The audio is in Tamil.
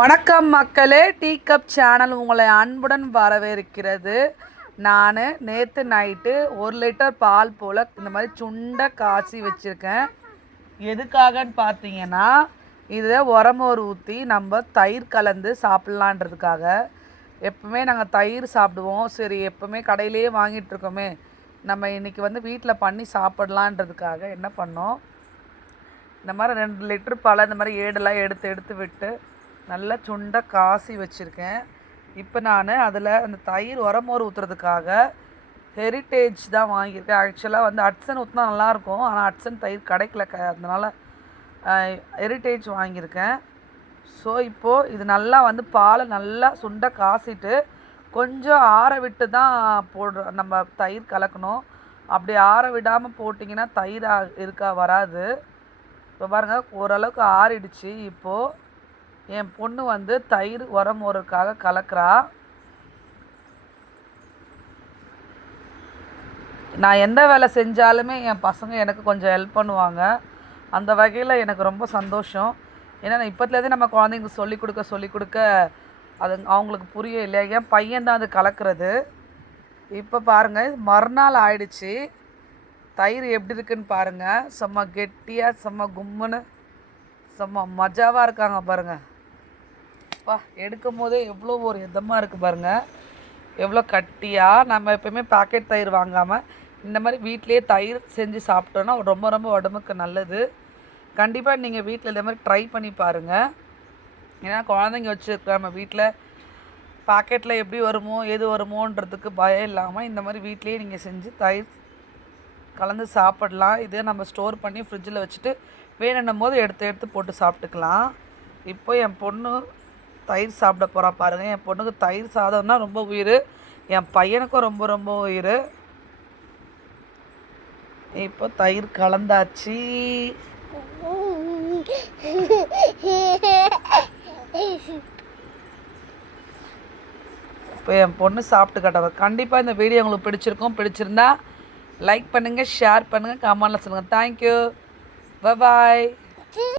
வணக்கம் மக்களே, டீ கப் சேனல் உங்களை அன்புடன் வரவேற்கிறது. நான் நேற்று நைட்டு 1 லிட்டர் பால் போல் இந்த மாதிரி சுண்டை காய்ச்சி வச்சுருக்கேன். எதுக்காகன்னு பார்த்தீங்கன்னா, இதை உரமோர் ஊற்றி நம்ம தயிர் கலந்து சாப்பிட்லான்றதுக்காக. எப்பவுமே நாங்கள் தயிர் சாப்பிடுவோம். சரி, எப்பவுமே கடையிலேயே வாங்கிட்டுருக்கோமே, நம்ம இன்றைக்கி வீட்டில் பண்ணி சாப்பிட்லான்றதுக்காக என்ன பண்ணோம், இந்த மாதிரி 2 லிட்டர் பால் இந்த மாதிரி ஏடெல்லாம் எடுத்து விட்டு நல்லா சுண்டை காய்ச்சி வச்சுருக்கேன். இப்போ நான் அதில் அந்த தயிர் உரமோர் ஊற்றுறதுக்காக ஹெரிட்டேஜ் தான் வாங்கியிருக்கேன். ஆக்சுவலாக ஹட்சன் ஊற்றினா நல்லாயிருக்கும், ஆனால் ஹட்சன் தயிர் கிடைக்கல, அதனால் ஹெரிட்டேஜ் வாங்கியிருக்கேன். ஸோ இப்போது இது நல்லா பாலை நல்லா சுண்டை காய்ச்சிட்டு கொஞ்சம் ஆற விட்டு தான் நம்ம தயிர் கலக்கணும். அப்படி ஆற விடாமல் போட்டிங்கன்னா தயிர் வராது. இப்போ பாருங்கள், ஓரளவுக்கு ஆறிடுச்சு. இப்போது என் பொண்ணு தயிர் உரமோருக்காக கலக்கிறா. நான் எந்த வேலை செஞ்சாலுமே என் பசங்க எனக்கு கொஞ்சம் ஹெல்ப் பண்ணுவாங்க. அந்த வகையில் எனக்கு ரொம்ப சந்தோஷம். ஏன்னா இப்போத்துலேருந்தே நம்ம குழந்தைங்களுக்கு சொல்லிக் கொடுக்க அது அவங்களுக்கு புரியும் இல்லையா. என் பையன்தான் அது கலக்கிறது. இப்போ பாருங்கள், மறுநாள் ஆயிடுச்சு. தயிர் எப்படி இருக்குன்னு பாருங்கள். செம்ம கெட்டியாக, செம்ம கும்முன்னு, செம்ம மஜாவாக இருக்காங்க பாருங்கள். எடுக்கும் போதே எவ்வளோ ஒரு இதமாக இருக்குது பாருங்கள், எவ்வளோ கட்டியாக. நம்ம எப்போயுமே பாக்கெட் தயிர் வாங்காமல் இந்த மாதிரி வீட்டிலேயே தயிர் செஞ்சு சாப்பிட்டோன்னா ரொம்ப ரொம்ப உடம்புக்கு நல்லது. கண்டிப்பாக நீங்கள் வீட்டில் இந்த மாதிரி ட்ரை பண்ணி பாருங்கள். ஏன்னா குழந்தைங்க வச்சுருக்க நம்ம வீட்டில் பாக்கெட்டில் எப்படி வருமோ எது வருமோன்றதுக்கு பயம் இல்லாமல் இந்த மாதிரி வீட்லேயே நீங்கள் செஞ்சு தயிர் கலந்து சாப்பிடலாம். இதே நம்ம ஸ்டோர் பண்ணி ஃப்ரிட்ஜில் வச்சுட்டு வேணுன்னும் போது எடுத்து போட்டு சாப்பிட்டுக்கலாம். இப்போ என் பொண்ணு தயிர் சாப்பிட போகிறா பாருங்கள். என் பொண்ணுக்கு தயிர் சாதம்னா ரொம்ப உயிர், என் பையனுக்கும் ரொம்ப ரொம்ப உயிர். இப்போ தயிர் கலந்தாச்சு. இப்போ என் பொண்ணு சாப்பிட்டு காட்டவ. கண்டிப்பாக இந்த வீடியோ உங்களுக்கு பிடிச்சிருந்தா லைக் பண்ணுங்கள், ஷேர் பண்ணுங்கள், கமெண்ட்டில் சொல்லுங்கள். தேங்க்யூ, பாய்.